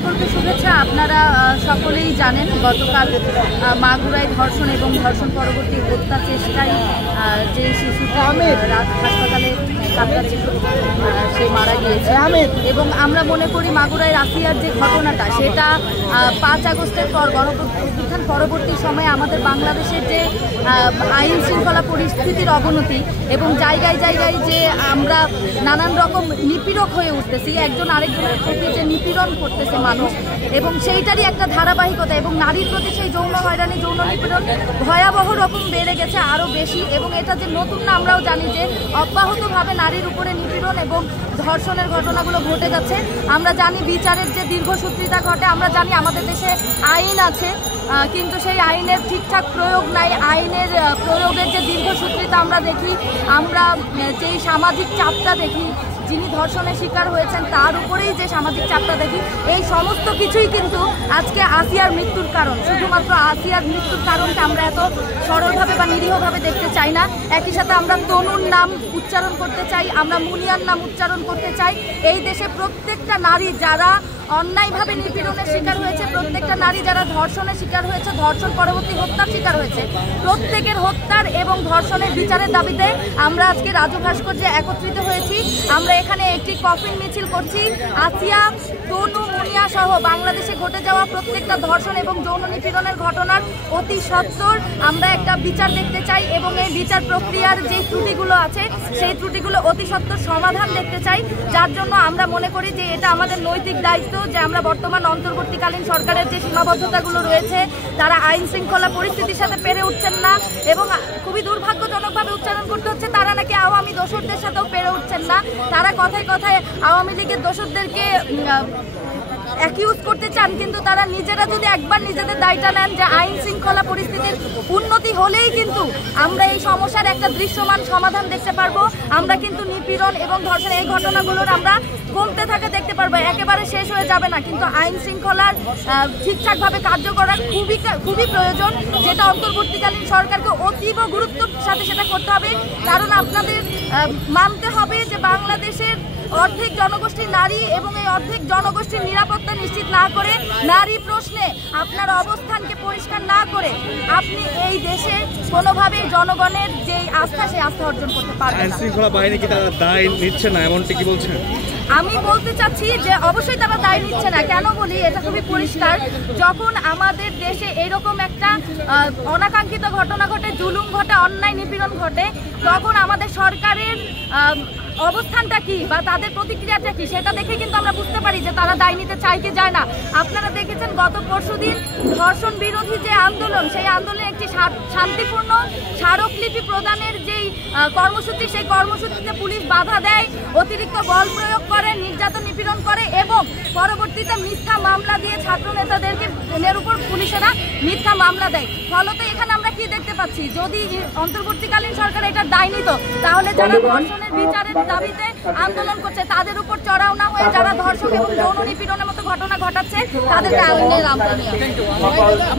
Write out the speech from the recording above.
সকলকে শুভেচ্ছা। আপনারা সকলেই জানেন গতকাল মাগুরায় ধর্ষণ এবং ধর্ষণ পরবর্তী হত্যা চেষ্টায় যে শিশুটা হাসপাতালে কাটাচ্ছিল সে মারা গিয়েছে এবং আমরা মনে করি মাগুরায় রাফিয়ার যে ঘটনাটা সেটা 5 আগস্টের পর গণঅভ্যুত্থান পরবর্তী সময়ে আমাদের বাংলাদেশের যে আইন শৃঙ্খলা পরিস্থিতির অবনতি এবং জায়গায় জায়গায় যে আমরা নানান রকম নিপীড়ক হয়ে উঠতেছি, একজন আরেকজনের প্রতি যে নিপীড়ন করতেছে মানুষ এবং সেইটারই একটা ধারাবাহিকতা এবং নারীর প্রতি সেই যৌন হয়রানি যৌন নিপীড়ন ভয়াবহ রকম বেড়ে গেছে আরও বেশি এবং এটা যে নতুন না আমরাও জানি যে অব্যাহতভাবে নারীর উপরে নিপীড়ন এবং ধর্ষণের ঘটনাগুলো ঘটে যাচ্ছে। আমরা জানি বিচারের যে দীর্ঘসূত্রিতা ঘটে, আমরা জানি আমাদের দেশে আইন আছে কিন্তু সেই আইনের ঠিকঠাক প্রয়োগ নাই, আইনের প্রয়োগের যে দীর্ঘসূত্রিতা আমরা দেখি, আমরা যেই সামাজিক চাপটা দেখি, যিনি ধর্ষণের শিকার হয়েছেন তার উপরেই যে সামাজিক চাপটা দেখি, এই সমস্ত কিছুই কিন্তু আজকে আসিয়ার মৃত্যুর কারণ। শুধুমাত্র আসিয়ার মৃত্যুর কারণকে আমরা এত সরলভাবে বা নিরীহভাবে দেখতে চাই না। একই সাথে আমরা তনুর নাম উচ্চারণ করতে চাই, আমরা মুনিয়ার নাম উচ্চারণ করতে চাই। এই দেশে প্রত্যেকটা নারী যারা অন্যায়ভাবে নিপীড়নের শিকার হয়েছে, প্রত্যেকটা নারী যারা ধর্ষণের শিকার হয়েছে, ধর্ষণ পরবর্তী হত্যার শিকার হয়েছে, প্রত্যেকের হত্যার এবং ধর্ষণের বিচারের দাবিতে আমরা আজকে রাজু ভাস্কর্যে একত্রিত হয়েছি। আমরা এখানে একটি কফিন মিছিল করছি। আসিয়া, তনু, মুনিয়া সহ বাংলাদেশে ঘটে যাওয়া প্রত্যেকটা ধর্ষণ এবং যৌন নিপীড়নের ঘটনার অতি সত্বর আমরা একটা বিচার দেখতে চাই এবং এই বিচার প্রক্রিয়ার যে ত্রুটিগুলো আছে সেই ত্রুটিগুলো অতি সত্বর সমাধান দেখতে চাই। যার জন্য আমরা মনে করি যে এটা আমাদের নৈতিক দায়িত্ব যে আমরা বর্তমান অন্তর্বর্তীকালীন সরকারের যে সীমাবদ্ধতাগুলো রয়েছে, তারা আইন শৃঙ্খলা পরিস্থিতির সাথে পেরে উঠছেন না এবং খুবই দুর্ভাগ্যজনকভাবে উচ্চারণ করতে হচ্ছে তারা নাকি আওয়ামী দোসরদের সাথেও পেরে উঠছেন না। তারা কথায় কথায় আওয়ামী লীগের দোসরদেরকে অ্যাকিউজ করতে চান, কিন্তু তারা নিজেরা যদি একবার নিজেদের দায়টা নেন যে আইন শৃঙ্খলা পরিস্থিতির উন্নতি হলেই কিন্তু আমরা এই সমস্যার একটা দৃশ্যমান সমাধান দেখতে পারবো। আমরা কিন্তু নিপীড়ন এবং ধর্ষণ এই ঘটনাগুলোর আমরা কমতে থাকা দেখতে পারবো, একেবারে শেষ হয়ে যাবে না, কিন্তু আইন শৃঙ্খলার ঠিকঠাকভাবে কার্য করা খুবই প্রয়োজন, যেটা অন্তর্বর্তীকালীন সরকারকে অতীব গুরুত্বের সাথে সেটা করতে হবে। কারণ আপনাদের মানতে হবে যে বাংলাদেশের অর্ধেক জনগোষ্ঠীর নারী এবং এই অর্ধেক জনগোষ্ঠীর নিরাপত্তা নিশ্চিত না করে, নারী প্রশ্নে আপনার অবস্থানকে পরিষ্কার না করে আপনি এই দেশে কোনোভাবেই জনগণের যে আস্থা সেই আস্থা অর্জন করতে পারবেন না। আইন শৃঙ্খলা বাহিনী কি তারা দায় নিচ্ছে না, এমনটি কি বলছেন? আমি বলতে চাচ্ছি যে অবশ্যই তারা দায় নিচ্ছে না। কেন বলি, এটা খুবই পরিষ্কার। যখন আমাদের দেশে এরকম একটা অনাকাঙ্ক্ষিত ঘটনা ঘটে, জুলুম ঘটে, অন্যায় নিপীড়ন ঘটে, তখন আমাদের সরকারের অবস্থানটা কি বা তাদের প্রতিক্রিয়াটা কি সেটা দেখে কিন্তু আমরা বুঝতে পারি যে তারা দায় নিতে চায় কি যায় না। আপনারা দেখেছেন গত পরশুদিন ধর্ষণ বিরোধী যে আন্দোলন, সেই আন্দোলনে একটি শান্তিপূর্ণ স্মারকলিপি প্রদানের যেই কর্মসূচি, সেই কর্মসূচিতে পুলিশ বাধা দেয়, অতিরিক্ত বল প্রয়োগ করে, নির্যাতন নিপীড়ন করে এবং পরবর্তীতে মিথ্যা মামলা দিয়ে ছাত্র নেতাদেরকে এর উপর পুলিশেরা মিথ্যা মামলা দেয়। ফলত এখানে আমরা কি দেখতে পাচ্ছি, যদি অন্তর্বর্তীকালীন সরকার এটার দায় নিত তাহলে যারা ধর্ষণের বিচারের দাবিতে আন্দোলন করছে তাদের উপর চড়াও না হয়ে যারা ধর্ষণ এবং যৌন নিপীড়নের মতো ঘটনা ঘটাচ্ছে তাদেরকে আইনের আওতায় নিয়ে আসে।